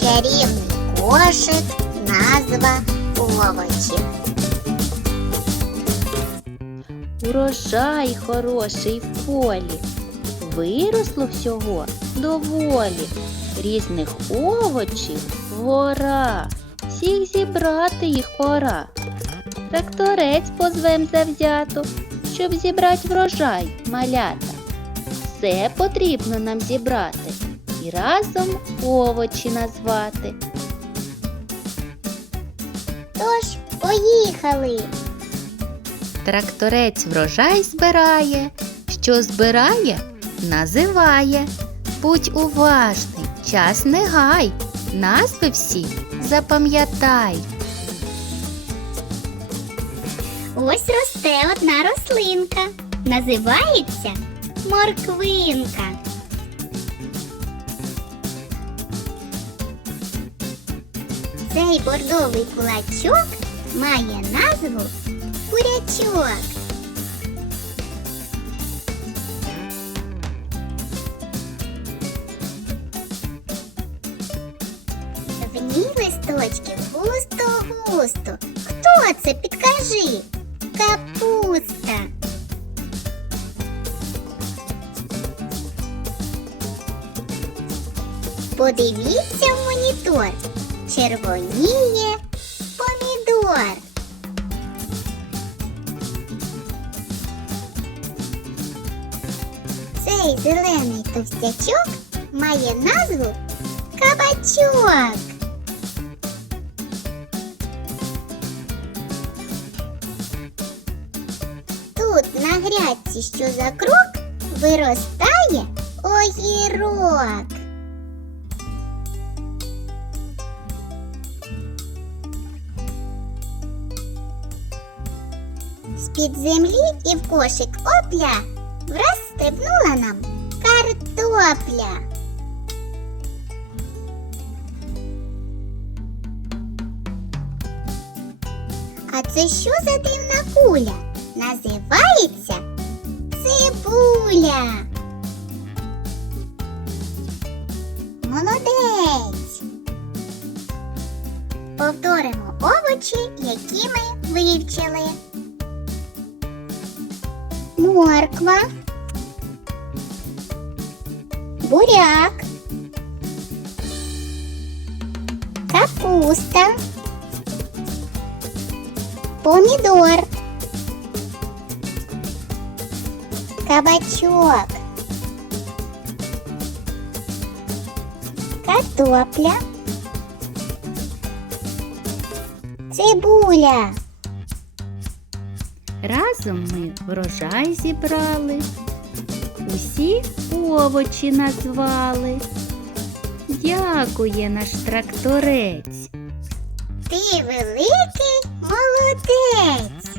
Чарівний кошик, назва овочів. Урожай хороший в полі. Виросло всього доволі. Різних овочів гора. Всіх зібрати їх пора. Тракторець позвем завзято, щоб зібрати врожай малята. Все потрібно нам зібрати і разом овочі назвати. Тож, поїхали! Тракторець врожай збирає, що збирає, називає. Будь уважний, час не гай, назви всі запам'ятай. Ось росте одна рослинка. Називається морквинка. Цей бордовий кулачок має назву курячок. В ній листочків густо-густо. Хто це? Підкажи. Капуста. Подивіться в монітор. Червоніє помідор. Цей зелений товстячок має назву кабачок. Грядці, що за крок, виростає огірок. З-під землі і в кошик опля враз стрибнула нам картопля. А це що за дивна куля? Називається цибуля. Молодець. Повторимо овочі, які ми вивчили. Морква. Буряк. Капуста. Помідор. Кабачок. Картопля. Цибуля. Разом ми врожай зібрали, усі овочі назвали. Дякує наш тракторець. Ти великий молодець.